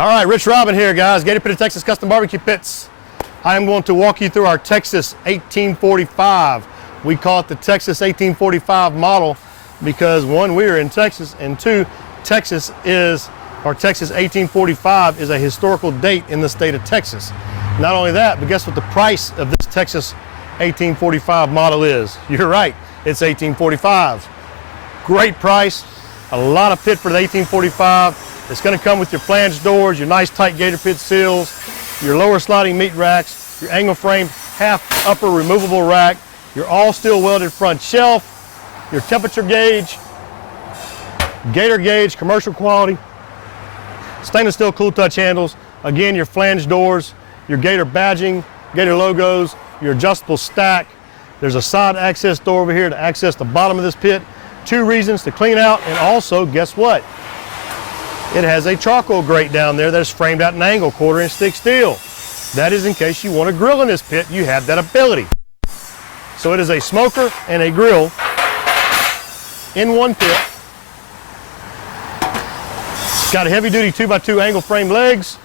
All right, Rich Robin here, guys. Gator Pit of Texas Custom Barbecue Pits. I am going to walk you through our Texas 1845. We call it the Texas 1845 model because one, we are in Texas, and two, Texas 1845 is a historical date in the state of Texas. Not only that, but guess what the price of this Texas 1845 model is? You're right, it's 1845. Great price, a lot of pit for the 1845. It's going to come with your flange doors, your nice tight Gator Pit seals, your lower sliding meat racks, your angle frame half upper removable rack, your all steel welded front shelf, your temperature gauge, Gator gauge, commercial quality, stainless steel cool touch handles, again your flange doors, your Gator badging, Gator logos, your adjustable stack. There's a side access door over here to access the bottom of this pit. 2 reasons to clean out, and also guess what? It has a charcoal grate down there that is framed out in angle, 1/4 inch thick steel. That is in case you want to grill in this pit, you have that ability. So it is a smoker and a grill in one pit. It's got a heavy duty 2x2 angle frame legs.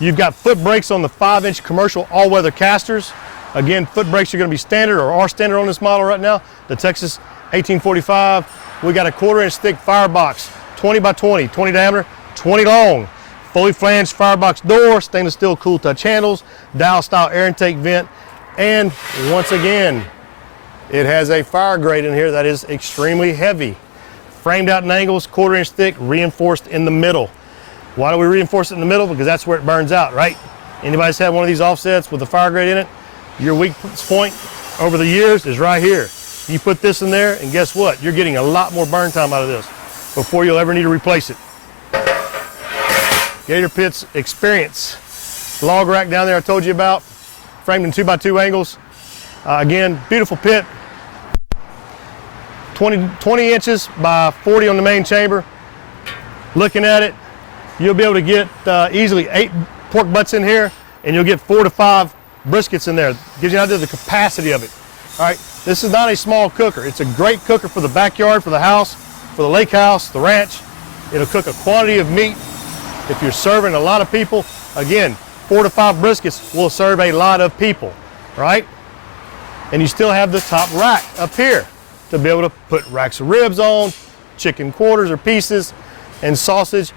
You've got foot brakes on the 5-inch commercial all-weather casters. Again, foot brakes are going to be standard or are standard on this model right now. The Texas 1845. We got a 1/4 inch thick Firebox, 20x20, 20 diameter, 20 long. Fully flanged Firebox door, stainless steel cool touch handles, dial style air intake vent, and once again, it has a fire grate in here that is extremely heavy. Framed out in angles, 1/4 inch thick, reinforced in the middle. Why do we reinforce it in the middle? Because that's where it burns out, right? Anybody's had one of these offsets with a fire grate in it, your weak point over the years is right here. You put this in there, and guess what? You're getting a lot more burn time out of this before you'll ever need to replace it. Gator Pit's Experience. Log rack down there I told you about, framed in 2x2 angles. Again, beautiful pit. 20 inches by 40 on the main chamber. Looking at it, you'll be able to get easily 8 pork butts in here, and you'll get 4 to 5 briskets in there. Gives you an idea of the capacity of it. All right, this is not a small cooker. It's a great cooker for the backyard, for the house, for the lake house, the ranch. It'll cook a quantity of meat. If you're serving a lot of people, again, 4 to 5 briskets will serve a lot of people, right? And you still have the top rack up here to be able to put racks of ribs on, chicken quarters or pieces, and sausage.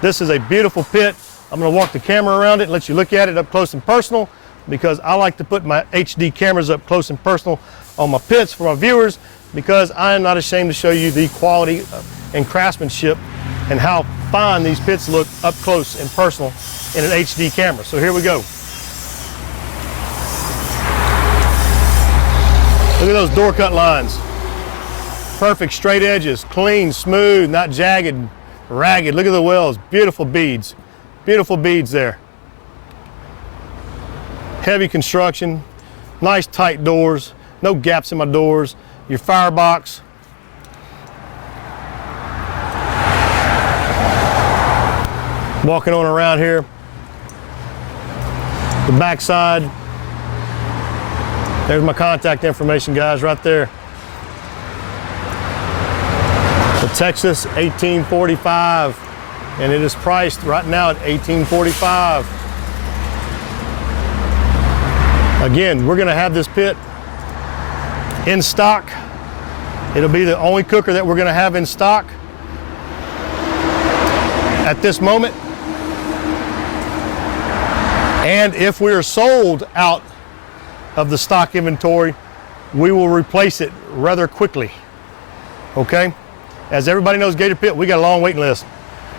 This is a beautiful pit. I'm gonna walk the camera around it and let you look at it up close and personal, because I like to put my HD cameras up close and personal on my pits for my viewers, because I am not ashamed to show you the quality and craftsmanship and how fine these pits look up close and personal in an HD camera. So here we go. Look at those door cut lines. Perfect straight edges, clean, smooth, not jagged, ragged. Look at the wells, beautiful beads there. Heavy construction, nice tight doors, no gaps in my doors. Your Firebox. Walking on around here. The back side. There's my contact information, guys, right there. The Texas 1845, and it is priced right now at $1845. Again, we're gonna have this pit in stock. It'll be the only cooker that we're gonna have in stock at this moment. And if we are sold out of the stock inventory, we will replace it rather quickly, okay? As everybody knows, Gator Pit, we got a long waiting list.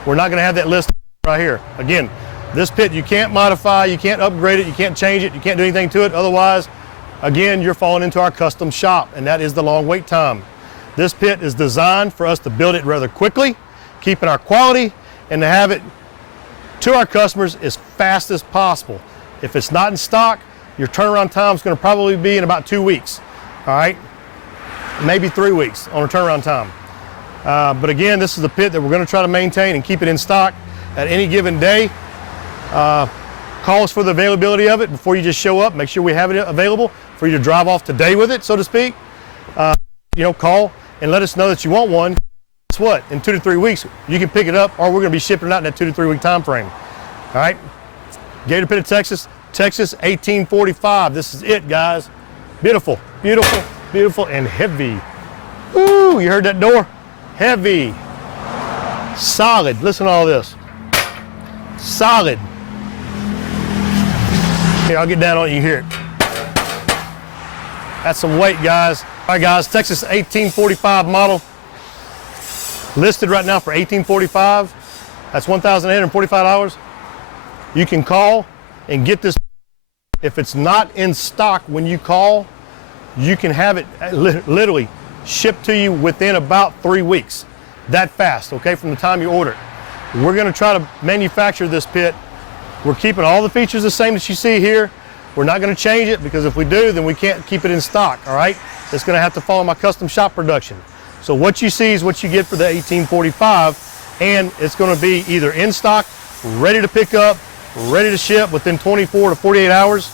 We're not gonna have that list right here. Again, this pit you can't modify, you can't upgrade it, you can't change it, you can't do anything to it. Otherwise, again, you're falling into our custom shop, and that is the long wait time. This pit is designed for us to build it rather quickly, keeping our quality, and to have it to our customers as fast as possible. If it's not in stock, your turnaround time is going to probably be in about 2 weeks, all right? Maybe 3 weeks on a turnaround time. But again, this is the pit that we're going to try to maintain and keep it in stock at any given day. Call us for the availability of it before you just show up. Make sure we have it available for you to drive off today with it, so to speak. You know, call and let us know that you want one. Guess what? In 2 to 3 weeks, you can pick it up, or we're going to be shipping it out in that 2 to 3 week time frame. All right, Gator Pit of Texas, Texas 1845. This is it, guys. Beautiful, beautiful, beautiful, and heavy. Ooh, you heard that door? Heavy, solid. Listen to all this. Solid. Here, I'll get down on it, you hear it. That's some weight, guys. All right, guys, Texas 1845 model. Listed right now for $1845. That's $1,845. You can call and get this. If it's not in stock when you call, you can have it literally shipped to you within about 3 weeks. That fast, okay, from the time you order it. We're gonna try to manufacture this pit. We're keeping all the features the same that you see here. We're not gonna change it, because if we do, then we can't keep it in stock, all right? It's gonna have to follow my custom shop production. So what you see is what you get for the 1845, and it's gonna be either in stock, ready to pick up, ready to ship within 24 to 48 hours,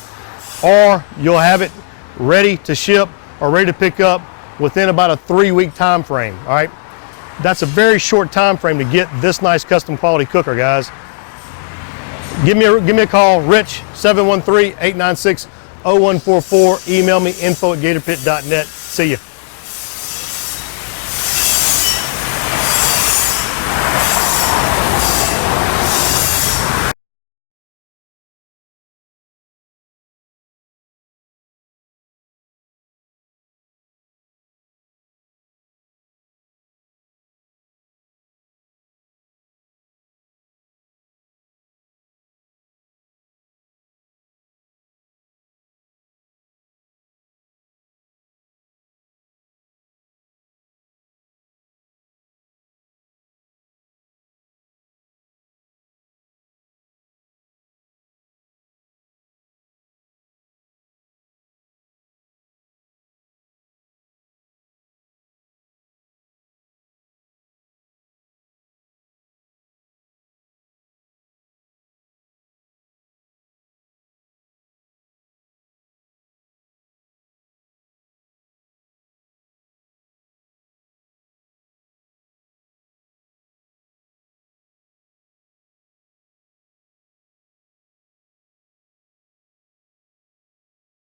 or you'll have it ready to ship or ready to pick up within about a 3-week time frame, all right? That's a very short time frame to get this nice custom quality cooker, guys. Give me a call, Rich, 713-896-0144. Email me, info@gatorpit.net. See ya.